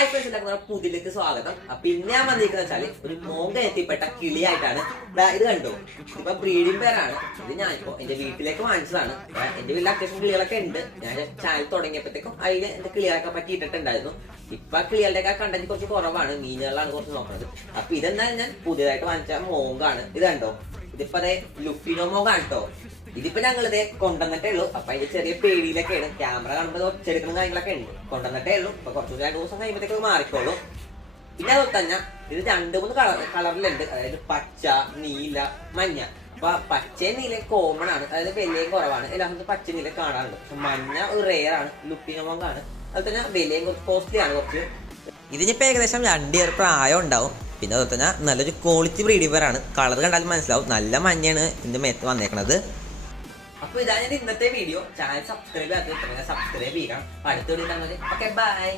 Hi friends, എല്ലാവർക്കും പുതിലേക്ക് സ്വാഗതം. പിന്നെ ഞാൻ വന്നിരിക്കുന്ന വെച്ചാല് ഒരു മോങ്ക എത്തിപ്പെട്ട കിളിയായിട്ടാണ്. ഇത് കണ്ടോ, ഇപ്പൊ ബ്രീഡിംഗ് പേരാണ്. ഇത് ഞാനിപ്പോ എന്റെ വീട്ടിലേക്ക് വാങ്ങിച്ചതാണ്. എന്റെ വീട്ടിൽ അത്യാവശ്യം കിളികളൊക്കെ ഉണ്ട്. ഞാൻ ചാനൽ തുടങ്ങിയപ്പോഴത്തേക്കും അതിന് എന്റെ കിളികളൊക്കെ പറ്റി ഇട്ടിട്ടുണ്ടായിരുന്നു. ഇപ്പൊ കിളികളുടെ ഒക്കെ കണ്ടന്റ് കുറച്ച് കുറവാണ്, മീനുകളാണ് കുറച്ച് നോക്കുന്നത്. അപ്പൊ ഇതെന്തായാലും ഞാൻ പുതിയതായിട്ട് വാങ്ങിച്ച മോങ്കാണ്. ഇത് കണ്ടോ, ഇതിപ്പോ അതെ ലുഫിനോ മോങ്കാണ് കേട്ടോ. ഇതിപ്പോ ഞങ്ങളിതേ കൊണ്ടുവന്നിട്ടേ ഉള്ളൂ. അപ്പൊ അതിന്റെ ചെറിയ പേടിയിലൊക്കെയാണ്, ക്യാമറ കാണുമ്പോൾ ഒച്ചെടുക്കുന്ന കാര്യങ്ങളൊക്കെ ഉണ്ട്. കൊണ്ടുവന്നിട്ടേ ഉള്ളൂ. ഇപ്പൊ കുറച്ച് 2 ദിവസം കഴിയുമ്പോഴത്തേക്ക് മാറിക്കോളും. പിന്നെ അതുപോലെ തന്നെ ഇത് 2-3 കളറിലുണ്ട്. അതായത് പച്ച, നീല, മഞ്ഞ. അപ്പൊ പച്ചയും നീലയും കോമൺ ആണ്, അതായത് വിലയും കുറവാണ്. എല്ലാവർക്കും പച്ച നീല കാണാറുണ്ട്. പക്ഷെ മഞ്ഞ ഒരു റെയർ ആണ്, ലുപ്പിനോ മോങ്കാണ്. അതുപോലെ തന്നെ വിലയും കുറച്ച് കോസ്റ്റ്ലി ആണ് കുറച്ച്. ഇതിനിപ്പോ ഏകദേശം 2 ഇയർ പ്രായം ഉണ്ടാവും. പിന്നെ അതുപോലെ തന്നെ നല്ലൊരു ക്വാളിറ്റി ബ്രീഡിംഗ് ആണ്. കളർ കണ്ടാലും മനസ്സിലാവും, നല്ല മഞ്ഞയാണ് ഇതിന്റെ മേത്ത് വന്നേക്കണത്. അപ്പൊ ഇതാണ് ഞാൻ ഇന്നത്തെ വീഡിയോ. ചാനൽ സബ്സ്ക്രൈബ് ചെയ്യാത്ത സബ്സ്ക്രൈബ് ചെയ്യാം. അടുത്ത വീഡിയോ. Okay, by.